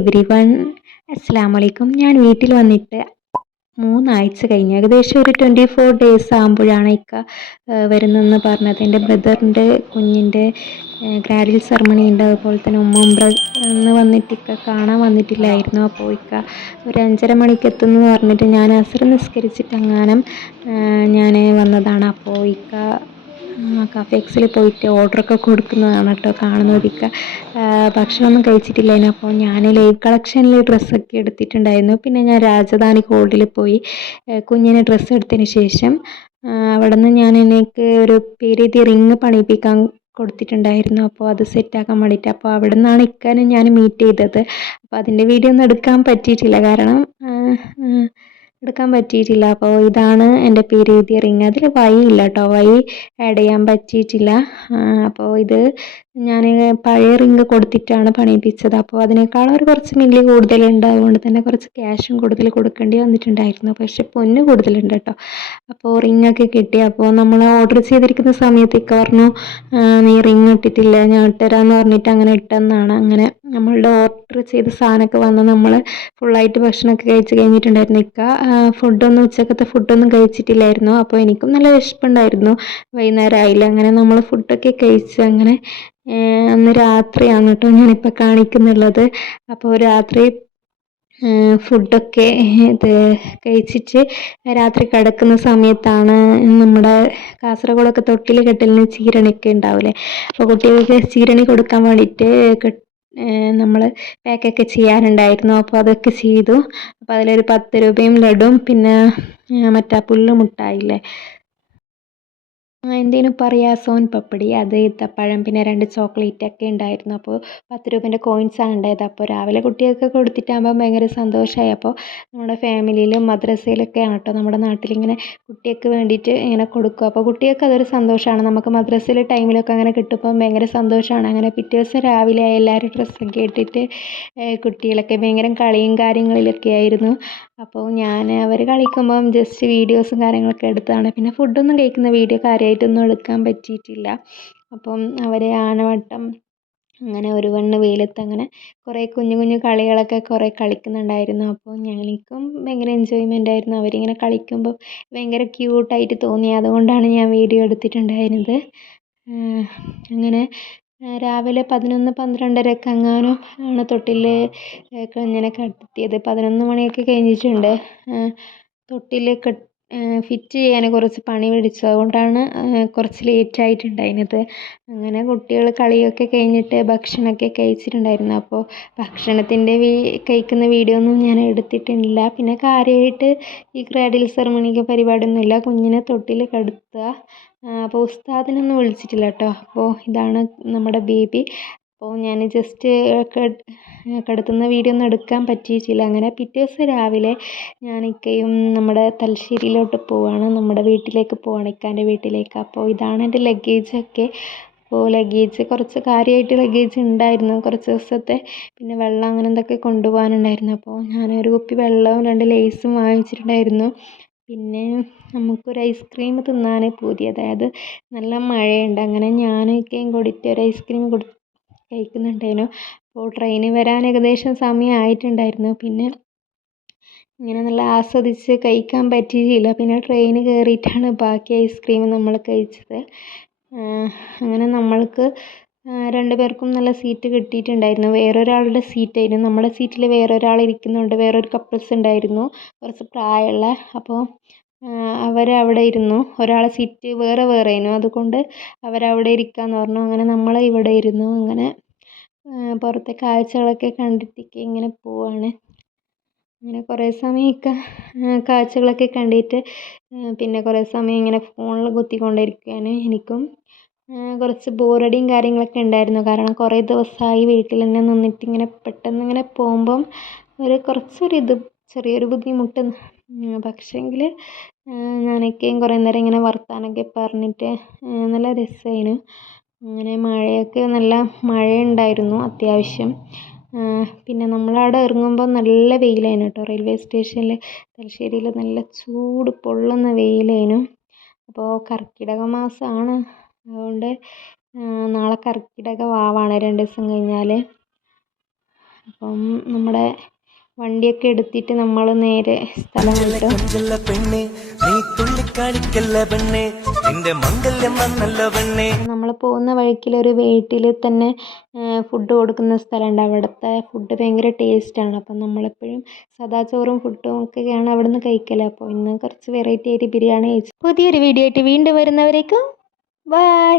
Everyone, അസ്സലാമു അലൈക്കും. ഞാൻ വീട്ടിൽ വന്നിട്ട് 3 ആഴ്ച കഴിഞ്ഞു. ഏകദേശം ഒരു 24 ഡേയ്സ് ആകുമ്പോഴാണ് ഇക്ക വരുന്നെന്ന് പറഞ്ഞത്. എൻ്റെ ബ്രദറിൻ്റെ കുഞ്ഞിൻ്റെ ഗ്രാഡുവൽ സെറമണി ഉണ്ട്. അതുപോലെ തന്നെ ഉംറ എന്ന് വന്നിട്ട് ഇക്ക കാണാൻ വന്നിട്ടില്ലായിരുന്നു. അപ്പോൾ ഇക്ക ഒരു 5:30 മണിക്ക് എത്തുമെന്ന് പറഞ്ഞിട്ട് ഞാൻ അസർ നിസ്കരിച്ചിട്ടെങ്ങാനും ഞാൻ വന്നതാണ്. അപ്പോൾ ഇക്ക കഫേക്സിൽ പോയിട്ട് ഓർഡറൊക്കെ കൊടുക്കുന്നതാണ് കേട്ടോ കാണുന്നത്. ഇക്ക ഭക്ഷണമൊന്നും കഴിച്ചിട്ടില്ലായിരുന്നു. അപ്പോൾ ഞാൻ ലൈവ് കളക്ഷനിൽ ഡ്രസ്സൊക്കെ എടുത്തിട്ടുണ്ടായിരുന്നു. പിന്നെ ഞാൻ രാജധാനി ഗോൾഡിൽ പോയി കുഞ്ഞിന് ഡ്രസ്സ് എടുത്തതിന് ശേഷം അവിടെ നിന്ന് എനിക്ക് ഒരു പെരീതി റിങ് പണിയിപ്പിക്കാൻ കൊടുത്തിട്ടുണ്ടായിരുന്നു. അപ്പോൾ അത് സെറ്റാക്കാൻ വേണ്ടിയിട്ട്. അപ്പോൾ അവിടെ നിന്നാണ് ഇക്കാനെ ഞാൻ മീറ്റ് ചെയ്തത്. അപ്പോൾ അതിൻ്റെ വീഡിയോ ഒന്നും എടുക്കാൻ പറ്റിയിട്ടില്ല, കാരണം അപ്പോൾ ഇതാണ് എൻ്റെ പെരീതി റിങ്. അതിൽ വൈ ഇല്ല കേട്ടോ, വൈ ആഡ് ചെയ്യാൻ പറ്റിയിട്ടില്ല. അപ്പോൾ ഇത് ഞാൻ പഴയ റിങ് കൊടുത്തിട്ടാണ് പണിയിപ്പിച്ചത്. അപ്പോൾ അതിനേക്കാളും ഒരു കുറച്ച് മില്ലി കൂടുതലുണ്ട്. അതുകൊണ്ട് തന്നെ കുറച്ച് ക്യാഷും കൂടുതൽ കൊടുക്കേണ്ടി വന്നിട്ടുണ്ടായിരുന്നു. പക്ഷെ പൊന്ന് കൂടുതലുണ്ട് കേട്ടോ. അപ്പോൾ റിങ്ങൊക്കെ കിട്ടി. അപ്പോൾ നമ്മൾ ഓർഡർ ചെയ്തിരിക്കുന്ന സമയത്തേക്ക് പറഞ്ഞു, നീ റിങ് ഇട്ടിട്ടില്ല, ഞാൻ ഇട്ടുതരാമെന്ന് പറഞ്ഞിട്ട് അങ്ങനെ ഇട്ടെന്നാണ്. അങ്ങനെ നമ്മളുടെ ഓർഡർ ചെയ്ത സാധനമൊക്കെ വന്ന് നമ്മൾ ഫുള്ളായിട്ട് ഭക്ഷണമൊക്കെ കഴിച്ച് കഴിഞ്ഞിട്ടുണ്ടായിരുന്നു. ഉച്ചക്കത്തെ ഫുഡൊന്നും കഴിച്ചിട്ടില്ലായിരുന്നു. അപ്പോൾ എനിക്കും നല്ല വിശപ്പുണ്ടായിരുന്നു. വൈകുന്നേരം ആയില്ല. അങ്ങനെ നമ്മൾ ഫുഡൊക്കെ കഴിച്ച് അങ്ങനെ അന്ന് രാത്രിയാണ് കേട്ടോ ഞാനിപ്പോൾ കാണിക്കുന്നുള്ളത്. അപ്പോൾ രാത്രി ഫുഡൊക്കെ ഇത് കഴിച്ചിട്ട് രാത്രി കിടക്കുന്ന സമയത്താണ് നമ്മുടെ കാസർഗോഡൊക്കെ തൊട്ടിൽ കെട്ടലിന് ചീരണിയൊക്കെ ഉണ്ടാവില്ലേ. അപ്പോൾ കുട്ടികൾക്ക് ചീരണി കൊടുക്കാൻ വേണ്ടിയിട്ട് നമ്മൾ പാക്കൊക്കെ ചെയ്യാനുണ്ടായിരുന്നു. അപ്പോൾ അതൊക്കെ ചെയ്തു. അപ്പോൾ അതിലൊരു 10 രൂപയും ലഡുവും പിന്നെ മറ്റേ പുല്ല് മുട്ടായില്ലേ, എന്തേനു പറയുക, സോൻ പപ്പടി, അത് ഈത്തപ്പഴം, പിന്നെ 2 ചോക്ലേറ്റ് ഒക്കെ ഉണ്ടായിരുന്നു. അപ്പോൾ 10 രൂപേൻ്റെ കോയിൻസാണ് ഉണ്ടായത്. അപ്പോൾ രാവിലെ കുട്ടികൾക്ക് കൊടുത്തിട്ടാകുമ്പോൾ ഭയങ്കര സന്തോഷമായി. അപ്പോൾ നമ്മുടെ ഫാമിലിയിലും മദ്രസയിലൊക്കെയാണ് കേട്ടോ, നമ്മുടെ നാട്ടിലിങ്ങനെ കുട്ടികൾക്ക് വേണ്ടിയിട്ട് ഇങ്ങനെ കൊടുക്കും. അപ്പോൾ കുട്ടികൾക്ക് അതൊരു സന്തോഷമാണ്. നമുക്ക് മദ്രസയിലെ ടൈമിലൊക്കെ അങ്ങനെ കിട്ടുമ്പോൾ ഭയങ്കര സന്തോഷമാണ്. അങ്ങനെ പിറ്റേ ദിവസം രാവിലെ എല്ലാവരും ഡ്രസ്സൊക്കെ ഇട്ടിട്ട് കുട്ടികളൊക്കെ ഭയങ്കര കളിയും കാര്യങ്ങളിലൊക്കെ ആയിരുന്നു. അപ്പോൾ ഞാൻ അവർ കളിക്കുമ്പം ജസ്റ്റ് വീഡിയോസും കാര്യങ്ങളൊക്കെ എടുത്തതാണ്. പിന്നെ ഫുഡൊന്നും കഴിക്കുന്ന വീഡിയോ കാര്യമായിട്ടൊന്നും എടുക്കാൻ പറ്റിയിട്ടില്ല. അപ്പം അവർ ആനവട്ടം അങ്ങനെ ഒരു വണ്ണ് വെയിലത്ത് അങ്ങനെ കുറേ കുഞ്ഞു കുഞ്ഞു കളികളൊക്കെ കുറേ കളിക്കുന്നുണ്ടായിരുന്നു. അപ്പോൾ ഞങ്ങൾക്കും ഭയങ്കര എൻജോയ്മെൻ്റ് ആയിരുന്നു. അവരിങ്ങനെ കളിക്കുമ്പോൾ ഭയങ്കര ക്യൂട്ടായിട്ട് തോന്നി. അതുകൊണ്ടാണ് ഞാൻ വീഡിയോ എടുത്തിട്ടുണ്ടായിരുന്നത്. അങ്ങനെ രാവിലെ 11, 12:30 എങ്ങാനും ആണ് തൊട്ടിൽ ഇങ്ങനെ കെട്ടിയത്. 11 മണിയൊക്കെ കഴിഞ്ഞിട്ടുണ്ട്. തൊട്ടിൽ ഫിറ്റ് ചെയ്യാൻ കുറച്ച് പണി പിടിച്ചു. അതുകൊണ്ടാണ് കുറച്ച് ലേറ്റ് ആയിട്ടുണ്ടായിരുന്നത്. അങ്ങനെ കുട്ടികൾ കളിയൊക്കെ കഴിഞ്ഞിട്ട് ഭക്ഷണമൊക്കെ കഴിച്ചിട്ടുണ്ടായിരുന്നു. അപ്പോൾ ഭക്ഷണത്തിൻ്റെ കഴിക്കുന്ന വീഡിയോ ഒന്നും ഞാൻ എടുത്തിട്ടില്ല. പിന്നെ കാര്യമായിട്ട് ഈ ക്രാഡിൽ സെറമണിക്ക് പരിപാടിയൊന്നുമില്ല. കുഞ്ഞിനെ തൊട്ടിൽ കിടത്തുക. അപ്പോൾ ഉസ്താദിനൊന്നും വിളിച്ചിട്ടില്ല കേട്ടോ. അപ്പോൾ ഇതാണ് നമ്മുടെ ബേബി. അപ്പോൾ ഞാൻ ജസ്റ്റ് കിടത്തുന്ന വീഡിയോ ഒന്നും എടുക്കാൻ പറ്റിയിട്ടില്ല. അങ്ങനെ പിറ്റേ ദിവസം രാവിലെ ഞാൻ ഇക്കയും നമ്മുടെ തലശ്ശേരിയിലോട്ട് പോവുകയാണ്, നമ്മുടെ വീട്ടിലേക്ക് പോവുകയാണ്, ഇക്കാൻ്റെ വീട്ടിലേക്ക്. അപ്പോൾ ഇതാണ് എൻ്റെ ലഗേജൊക്കെ. അപ്പോൾ ലഗേജ് കുറച്ച് കാര്യമായിട്ട് ലഗേജ് ഉണ്ടായിരുന്നു കുറച്ച് ദിവസത്തെ. പിന്നെ വെള്ളം അങ്ങനെ എന്തൊക്കെ കൊണ്ടുപോകാനുണ്ടായിരുന്നു. അപ്പോൾ ഞാനൊരു കുപ്പി വെള്ളവും 2 ലേസും വാങ്ങിച്ചിട്ടുണ്ടായിരുന്നു. പിന്നെ നമുക്കൊരു ഐസ്ക്രീം തിന്നാൻ പൂതി, അതായത് നല്ല മഴയുണ്ട്. അങ്ങനെ ഞാനും ഇക്കയും കൂടിയിട്ട് ഒരു ഐസ്ക്രീം കഴിക്കുന്നുണ്ടായിരുന്നു. അപ്പോൾ ട്രെയിന് വരാൻ ഏകദേശം സമയമായിട്ടുണ്ടായിരുന്നു. പിന്നെ ഇങ്ങനെ നല്ല ആസ്വദിച്ച് കഴിക്കാൻ പറ്റിയില്ല. പിന്നെ ട്രെയിന് കയറിയിട്ടാണ് ബാക്കി ഐസ്ക്രീം നമ്മൾ കഴിച്ചത്. അങ്ങനെ നമ്മൾക്ക് 2 പേർക്കും നല്ല സീറ്റ് കിട്ടിയിട്ടുണ്ടായിരുന്നു. വേറൊരാളുടെ സീറ്റായിരുന്നു. നമ്മുടെ സീറ്റിൽ വേറൊരാൾ ഇരിക്കുന്നുണ്ട്. വേറൊരു കപ്പിൾസ് ഉണ്ടായിരുന്നു, കുറച്ച് പ്രായമുള്ള. അപ്പോൾ അവരവിടെ ഇരുന്നു. ഒരാളെ സീറ്റ് വേറെ ആയിരുന്നു. അതുകൊണ്ട് അവരവിടെ ഇരിക്കാമെന്ന് പറഞ്ഞു. അങ്ങനെ നമ്മൾ ഇവിടെ ഇരുന്നു. അങ്ങനെ പുറത്തെ കാഴ്ചകളൊക്കെ കണ്ടിട്ട് ഇങ്ങനെ പോവാണ്. അങ്ങനെ കുറേ സമയമൊക്കെ കാഴ്ചകളൊക്കെ കണ്ടിട്ട് പിന്നെ കുറേ സമയം ഇങ്ങനെ ഫോണിൽ കുത്തിക്കൊണ്ടിരിക്കുകയാണ്. എനിക്കും കുറച്ച് ബോറടിയും കാര്യങ്ങളൊക്കെ ഉണ്ടായിരുന്നു. കാരണം കുറേ ദിവസമായി വീട്ടിൽ തന്നെ നിന്നിട്ട് ഇങ്ങനെ പെട്ടെന്ന് ഇങ്ങനെ പോകുമ്പം ചെറിയൊരു ബുദ്ധിമുട്ട്. പക്ഷേങ്കിൽ ഞാനൊക്കെയും കുറേ നേരം ഇങ്ങനെ വർത്താനമൊക്കെ പറഞ്ഞിട്ട് നല്ല രസമായിരുന്നു. അങ്ങനെ നല്ല മഴയുണ്ടായിരുന്നു അത്യാവശ്യം. പിന്നെ നമ്മളവിടെ ഇറങ്ങുമ്പോൾ നല്ല വെയിലായിരുന്നു കേട്ടോ. റെയിൽവേ സ്റ്റേഷനിൽ തലശ്ശേരിയിൽ നല്ല ചൂട് പൊള്ളുന്ന വെയിലായിരുന്നു. അപ്പോൾ കർക്കിടക മാസമാണ്, അതുകൊണ്ട് നാളെ കർക്കിടക വാവാണ് 2 ദിവസം കഴിഞ്ഞാൽ. അപ്പം നമ്മുടെ വണ്ടിയൊക്കെ എടുത്തിട്ട് നമ്മൾ നേരെ സ്ഥലം വിട്ടു. നമ്മൾ പോകുന്ന വഴിക്കിലൊരു വീട്ടിൽ തന്നെ ഫുഡ് കൊടുക്കുന്ന സ്ഥലമുണ്ട്. അവിടുത്തെ ഫുഡ് ഭയങ്കര ടേസ്റ്റാണ്. അപ്പം നമ്മളെപ്പോഴും സാദാ ചോറും ഫുഡും ഒക്കെയാണ് അവിടെ നിന്ന് കഴിക്കല്. അപ്പോൾ ഇന്ന് കുറച്ച് വെറൈറ്റി ആയിട്ട് ബിരിയാണി കഴിച്ചു. പുതിയൊരു വീഡിയോ ആയിട്ട് വീണ്ടും വരുന്നവരേക്കും ബൈ.